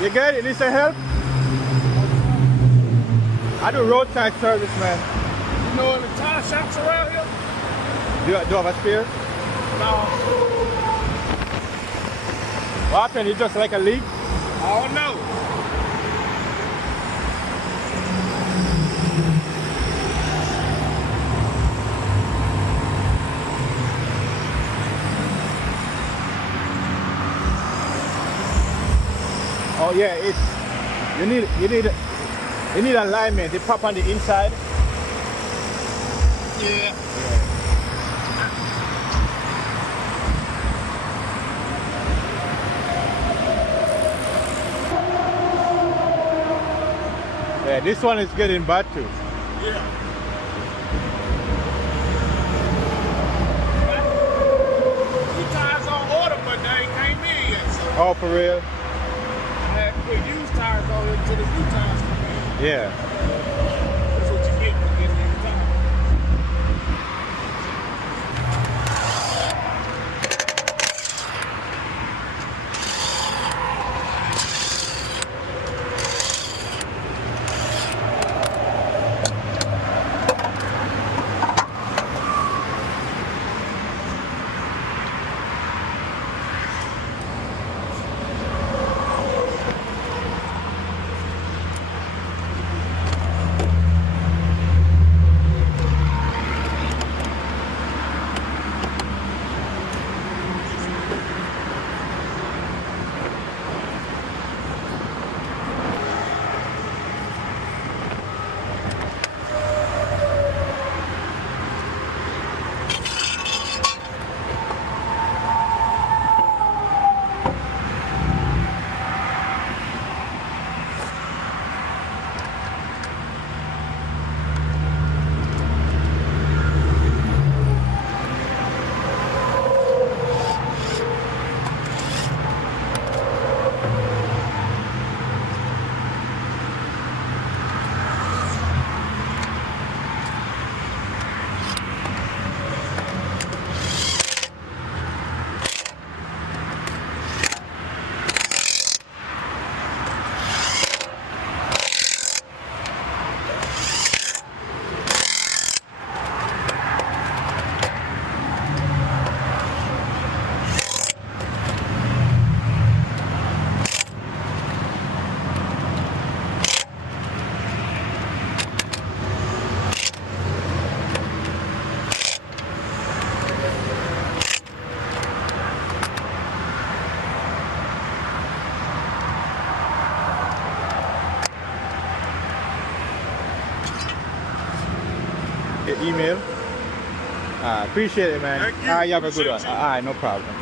You good? You need some help? I do roadside service, man. You know any tire shops around here? Do you have a spare? No. What happened? It's just like a leak? I don't know. Oh yeah, it's you need alignment. They pop on the inside. Yeah. Yeah, this one is getting bad too. Yeah. Two tires on order, but they ain't came in yet. So Oh, for real? I had to put used tires on until the new tires come in. Yeah. That's what you get for getting every time. Your email. Appreciate it, man. Thank you. You have a good one. Appreciate you. No problem.